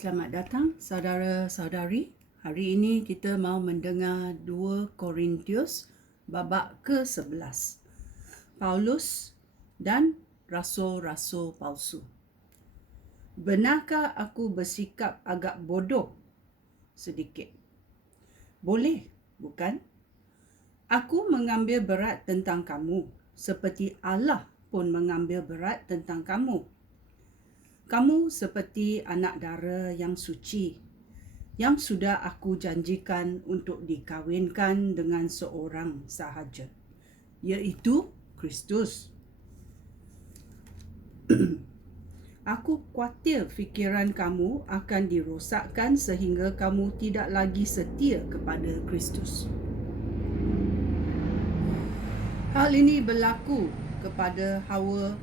Selamat datang saudara-saudari. Hari ini kita mau mendengar 2 Korintius babak ke-11. Paulus dan rasul-rasul palsu. Benarkah aku bersikap agak bodoh sedikit? Boleh, bukan? Aku mengambil berat tentang kamu, seperti Allah pun mengambil berat tentang kamu. Kamu seperti anak dara yang suci, yang sudah aku janjikan untuk dikawinkan dengan seorang sahaja, iaitu Kristus. Aku khawatir fikiran kamu akan dirosakkan sehingga kamu tidak lagi setia kepada Kristus. Hal ini berlaku kepada Hawa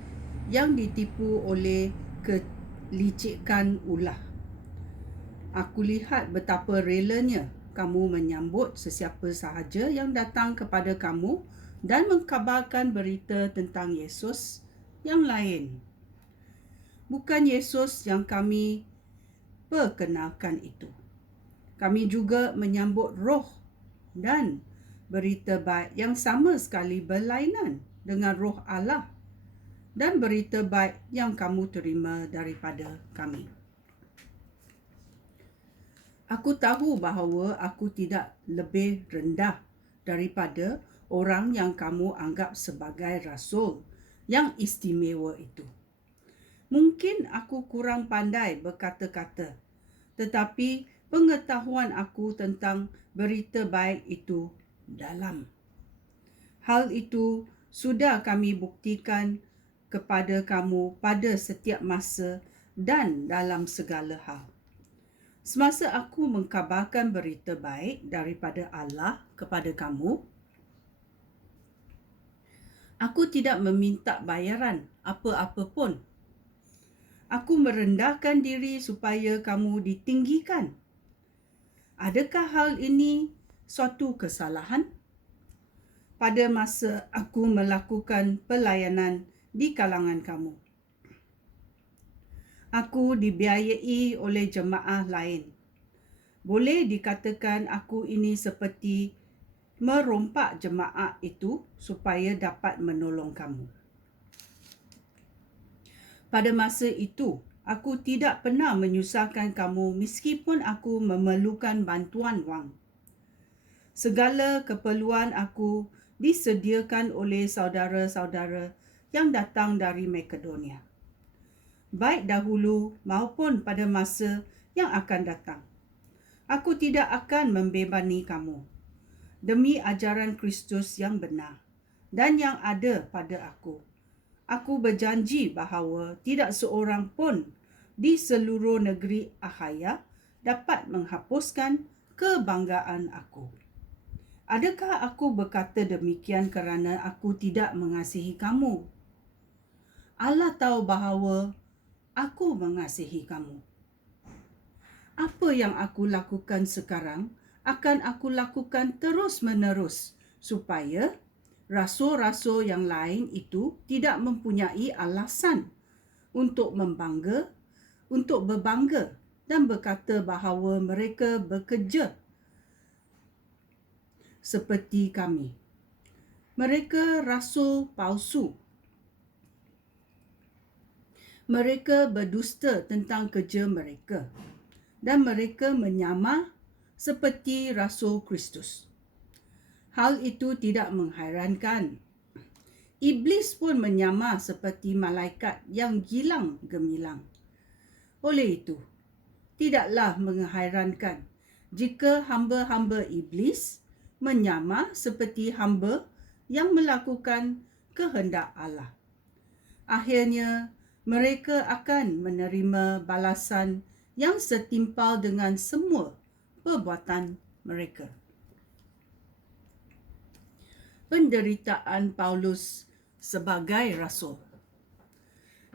yang ditipu oleh kelicikan ulah. Aku lihat betapa relanya kamu menyambut sesiapa sahaja yang datang kepada kamu dan mengkabarkan berita tentang Yesus yang lain. Bukan Yesus yang kami perkenalkan itu. Kami juga menyambut roh dan berita baik yang sama sekali berlainan dengan roh Allah dan berita baik yang kamu terima daripada kami. Aku tahu bahawa aku tidak lebih rendah daripada orang yang kamu anggap sebagai rasul yang istimewa itu. Mungkin aku kurang pandai berkata-kata, tetapi pengetahuan aku tentang berita baik itu dalam. Hal itu sudah kami buktikan kepada kamu pada setiap masa dan dalam segala hal. Semasa aku mengkabarkan berita baik daripada Allah kepada kamu, aku tidak meminta bayaran apa-apa pun. Aku merendahkan diri supaya kamu ditinggikan. Adakah hal ini suatu kesalahan? Pada masa aku melakukan pelayanan di kalangan kamu, aku dibiayai oleh jemaah lain. Boleh dikatakan aku ini seperti merompak jemaah itu supaya dapat menolong kamu. Pada masa itu, aku tidak pernah menyusahkan kamu meskipun aku memerlukan bantuan wang. Segala keperluan aku disediakan oleh saudara-saudara yang datang dari Makedonia, baik dahulu maupun pada masa yang akan datang. Aku tidak akan membebani kamu demi ajaran Kristus yang benar dan yang ada pada aku. Aku berjanji bahawa tidak seorang pun di seluruh negeri Akhaya dapat menghapuskan kebanggaan aku. Adakah aku berkata demikian kerana aku tidak mengasihi kamu? Allah tahu bahawa aku mengasihi kamu. Apa yang aku lakukan sekarang akan aku lakukan terus-menerus supaya rasul-rasul yang lain itu tidak mempunyai alasan untuk berbangga dan berkata bahawa mereka bekerja seperti kami. Mereka rasul palsu. Mereka berdusta tentang kerja mereka dan mereka menyamar seperti rasul Kristus. Hal itu tidak menghairankan. Iblis pun menyamar seperti malaikat yang gilang gemilang. Oleh itu, tidaklah menghairankan jika hamba-hamba iblis menyamar seperti hamba yang melakukan kehendak Allah. Akhirnya, mereka akan menerima balasan yang setimpal dengan semua perbuatan mereka. Penderitaan Paulus sebagai rasul.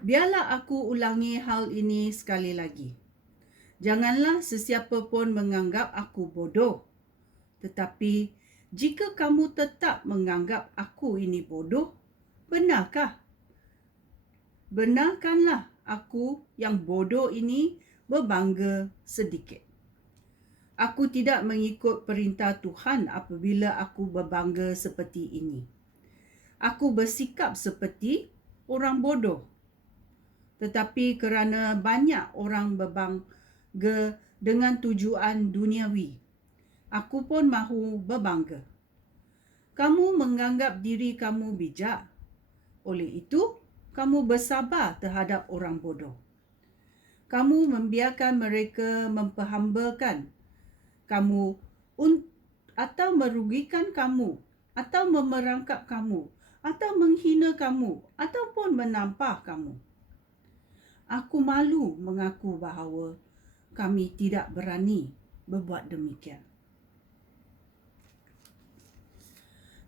Biarlah aku ulangi hal ini sekali lagi. Janganlah sesiapa pun menganggap aku bodoh. Tetapi jika kamu tetap menganggap aku ini bodoh, benarkah? Benarkanlah aku yang bodoh ini berbangga sedikit. Aku tidak mengikut perintah Tuhan apabila aku berbangga seperti ini. Aku bersikap seperti orang bodoh. Tetapi kerana banyak orang berbangga dengan tujuan duniawi, aku pun mahu berbangga. Kamu menganggap diri kamu bijak. Oleh itu, kamu bersabar terhadap orang bodoh. Kamu membiarkan mereka memperhambakan kamu atau merugikan kamu atau memerangkap kamu atau menghina kamu ataupun menampar kamu. Aku malu mengaku bahawa kami tidak berani berbuat demikian.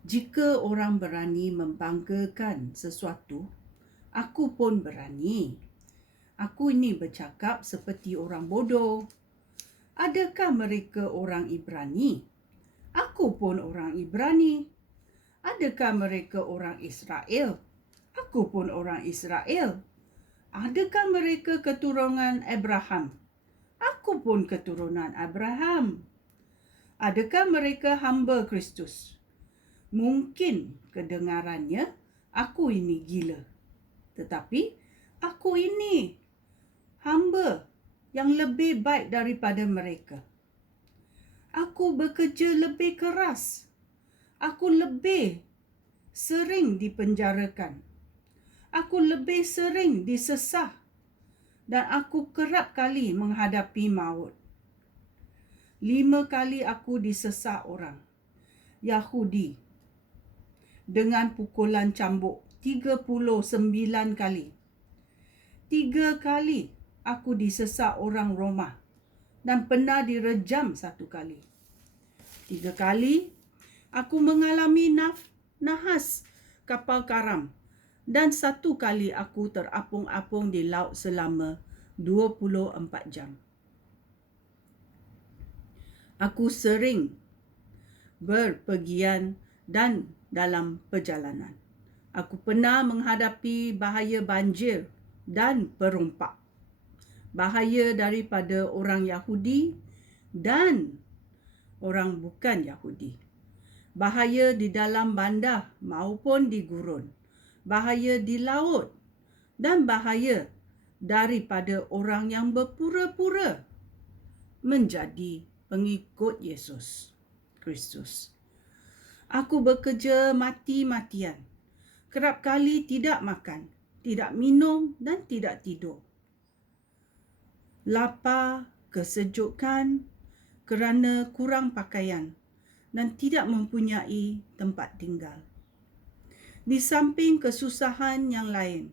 Jika orang berani membanggakan sesuatu, aku pun berani. Aku ini bercakap seperti orang bodoh. Adakah mereka orang Ibrani? Aku pun orang Ibrani. Adakah mereka orang Israel? Aku pun orang Israel. Adakah mereka keturunan Abraham? Aku pun keturunan Abraham. Adakah mereka hamba Kristus? Mungkin kedengarannya aku ini gila. Tetapi aku ini hamba yang lebih baik daripada mereka. Aku bekerja lebih keras. Aku lebih sering dipenjarakan. Aku lebih sering disesah. Dan aku kerap kali menghadapi maut. 5 kali aku disesah orang Yahudi dengan pukulan cambuk 39 kali. 3 kali aku disesat orang Roma dan pernah direjam 1 kali. 3 kali aku mengalami nahas kapal karam dan 1 kali aku terapung-apung di laut selama 24 jam. Aku sering berpergian dan dalam perjalanan. Aku pernah menghadapi bahaya banjir dan perompak. Bahaya daripada orang Yahudi dan orang bukan Yahudi. Bahaya di dalam bandar maupun di gurun. Bahaya di laut dan bahaya daripada orang yang berpura-pura menjadi pengikut Yesus Kristus. Aku bekerja mati-matian. Kerap kali tidak makan, tidak minum dan tidak tidur. Lapar, kesejukan kerana kurang pakaian dan tidak mempunyai tempat tinggal. Di samping kesusahan yang lain,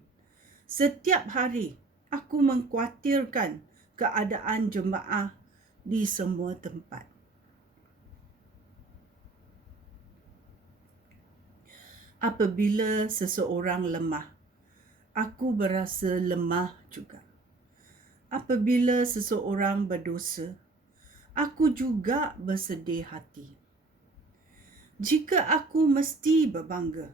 setiap hari aku mengkhawatirkan keadaan jemaah di semua tempat. Apabila seseorang lemah, aku berasa lemah juga. Apabila seseorang berdosa, aku juga bersedih hati. Jika aku mesti berbangga,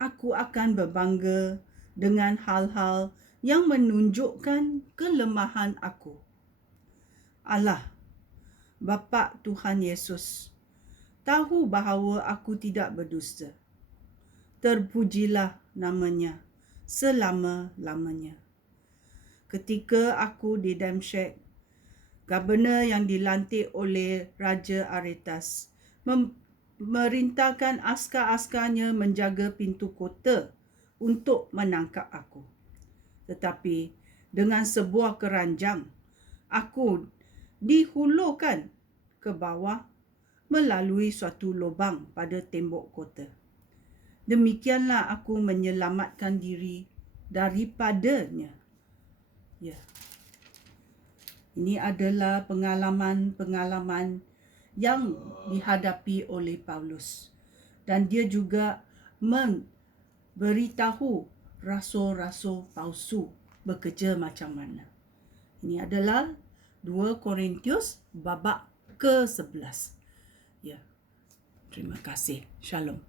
aku akan berbangga dengan hal-hal yang menunjukkan kelemahan aku. Allah, Bapa Tuhan Yesus, tahu bahawa aku tidak berdusta. Terpujilah namanya selama-lamanya. Ketika aku di Damaskus, Gubernur yang dilantik oleh Raja Aretas memerintahkan askar-askarnya menjaga pintu kota untuk menangkap aku. Tetapi dengan sebuah keranjang, aku dihulurkan ke bawah melalui suatu lubang pada tembok kota. Demikianlah aku menyelamatkan diri daripadanya. Ya. Ini adalah pengalaman-pengalaman yang dihadapi oleh Paulus. Dan dia juga memberitahu rasul-rasul palsu bekerja macam mana. Ini adalah 2 Korintius babak ke-11. Ya. Terima kasih. Shalom.